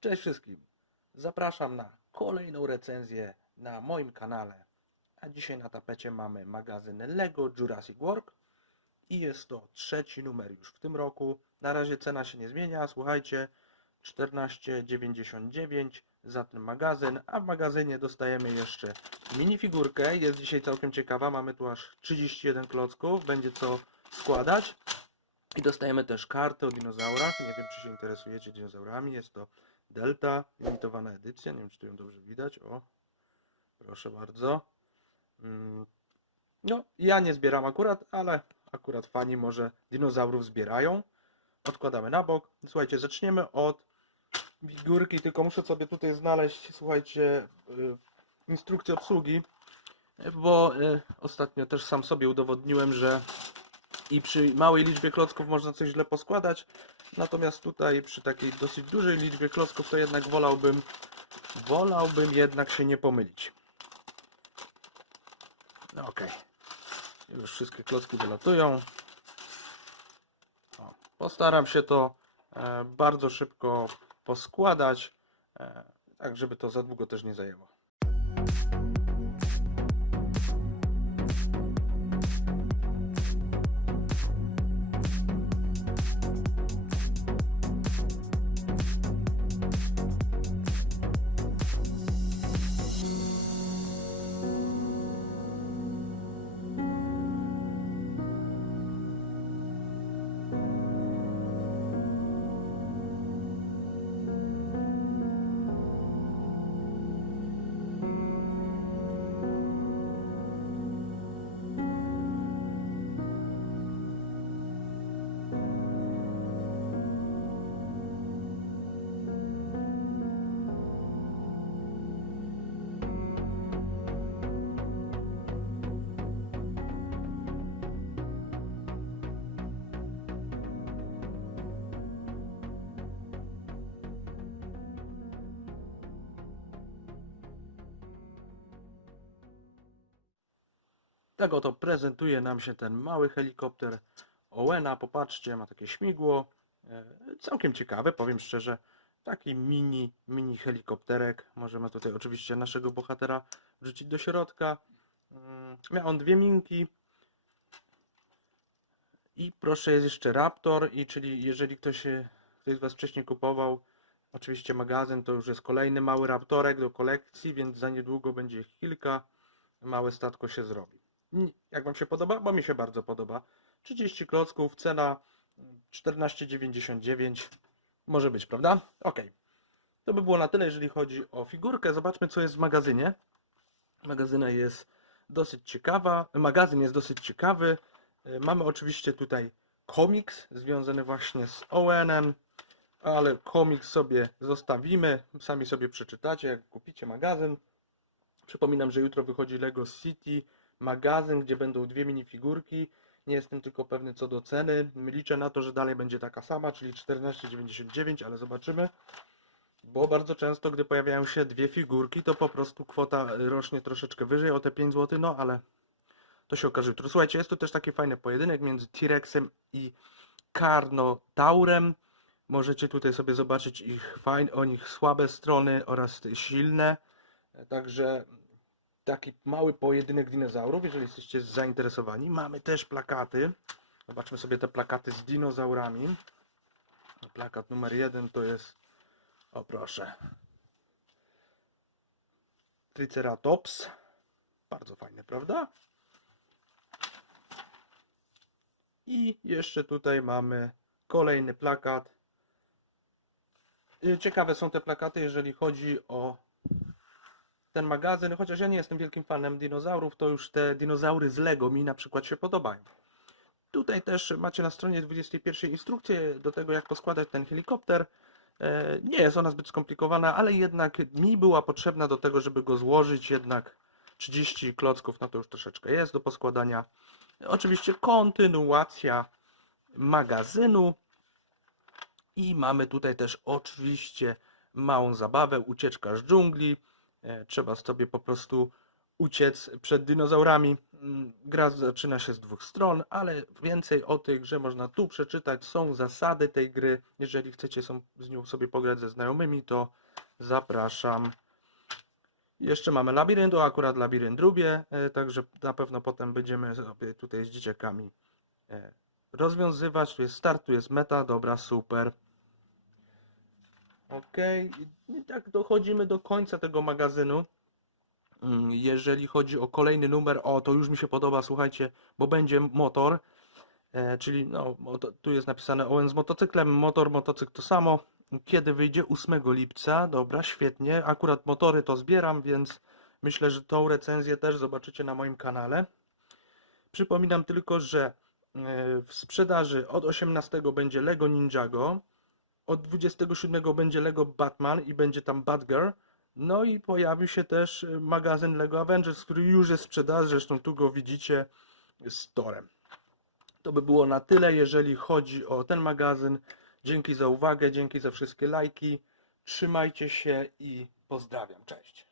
Cześć wszystkim. Zapraszam na kolejną recenzję na moim kanale. A dzisiaj na tapecie mamy magazyn Lego Jurassic World i jest to trzeci numer już w tym roku. Na razie cena się nie zmienia, słuchajcie, 14,99 za ten magazyn, a w magazynie dostajemy jeszcze minifigurkę, jest dzisiaj całkiem ciekawa, mamy tu aż 31 klocków, będzie co składać. I dostajemy też kartę o dinozaurach. Nie wiem, czy się interesujecie dinozaurami. Jest to Delta, limitowana edycja. Nie wiem, czy tu ją dobrze widać. O, proszę bardzo. Mm, No, ja nie zbieram akurat, ale akurat fani może dinozaurów zbierają. Odkładamy na bok. Słuchajcie, zaczniemy od figurki, tylko muszę sobie tutaj znaleźć, słuchajcie, y, instrukcję obsługi, bo y, ostatnio też sam sobie udowodniłem, że i przy małej liczbie klocków można coś źle poskładać. Natomiast tutaj przy takiej dosyć dużej liczbie klocków to jednak wolałbym wolałbym jednak się nie pomylić. No okej. Już wszystkie klocki wylatują. O, postaram się to e, bardzo szybko poskładać, e, tak żeby to za długo też nie zajęło. Tak oto prezentuje nam się ten mały helikopter Owena. Popatrzcie, ma takie śmigło. E, Całkiem ciekawe, powiem szczerze. Taki mini, mini helikopterek. Możemy tutaj oczywiście naszego bohatera wrzucić do środka. Mm, Miał on dwie minki. I proszę, jest jeszcze Raptor. I czyli jeżeli ktoś, e, ktoś z Was wcześniej kupował oczywiście magazyn, to już jest kolejny mały Raptorek do kolekcji, więc za niedługo będzie ich kilka. Małe statko się zrobi. Jak Wam się podoba? Bo mi się bardzo podoba. 30 klocków, cena 14,99. Może być, prawda? Ok. To by było na tyle, jeżeli chodzi o figurkę. Zobaczmy, co jest w magazynie. Magazyna jest dosyć ciekawa. Magazyn jest dosyć ciekawy. E, Mamy oczywiście tutaj komiks związany właśnie z Owenem, ale komiks sobie zostawimy. Sami sobie przeczytacie, jak kupicie magazyn. Przypominam, że jutro wychodzi Lego City magazyn, gdzie będą dwie minifigurki. Nie jestem tylko pewny co do ceny. Liczę na to, że dalej będzie taka sama, czyli 14,99, ale zobaczymy. Bo bardzo często, gdy pojawiają się dwie figurki, to po prostu kwota rośnie troszeczkę wyżej o te 5 zł, no ale to się okaże jutro. Słuchajcie, jest tu też taki fajny pojedynek między T-Rexem i Carnotaurem. Możecie tutaj sobie zobaczyć ich fajne, o nich słabe strony oraz silne. Także taki mały pojedynek dinozaurów, jeżeli jesteście zainteresowani. Mamy też plakaty. Zobaczmy sobie te plakaty z dinozaurami. Plakat numer jeden to jest, o proszę, Triceratops. Bardzo fajny, prawda? I jeszcze tutaj mamy kolejny plakat. Y, Ciekawe są te plakaty, jeżeli chodzi o ten magazyn, chociaż ja nie jestem wielkim fanem dinozaurów, to już te dinozaury z Lego mi na przykład się podobają. Tutaj też macie na stronie 21 instrukcję do tego, jak poskładać ten helikopter. E, Nie jest ona zbyt skomplikowana, ale jednak mi była potrzebna do tego, żeby go złożyć. Jednak 30 klocków, no to już troszeczkę jest do poskładania. Oczywiście kontynuacja magazynu. I mamy tutaj też oczywiście małą zabawę, ucieczka z dżungli. E, Trzeba sobie po prostu uciec przed dinozaurami. Mm, Gra zaczyna się z dwóch stron, ale więcej o tych grze można tu przeczytać. Są zasady tej gry. Jeżeli chcecie są- z nią sobie pograć ze znajomymi, to zapraszam. Jeszcze mamy labirynt, o akurat labirynt lubię, e, także na pewno potem będziemy sobie tutaj z dzieciakami e, rozwiązywać. Tu jest start, tu jest meta, dobra, super. Okej, i tak dochodzimy do końca tego magazynu. Mm, Jeżeli chodzi o kolejny numer, o to już mi się podoba, słuchajcie, bo będzie motor, e, czyli no, tu jest napisane ON z motocyklem, motor, motocykl to samo. Kiedy wyjdzie 8 lipca, dobra, świetnie. Akurat motory to zbieram, więc myślę, że tą recenzję też zobaczycie na moim kanale. Przypominam tylko, że e, w sprzedaży od 18 będzie Lego Ninjago, od 27 będzie Lego Batman i będzie tam Batgirl. No i pojawił się też y, magazyn Lego Avengers, który już jest w sprzedaży, zresztą tu go widzicie z torem. To by było na tyle, jeżeli chodzi o ten magazyn. Dzięki za uwagę, dzięki za wszystkie lajki. Trzymajcie się i pozdrawiam. Cześć.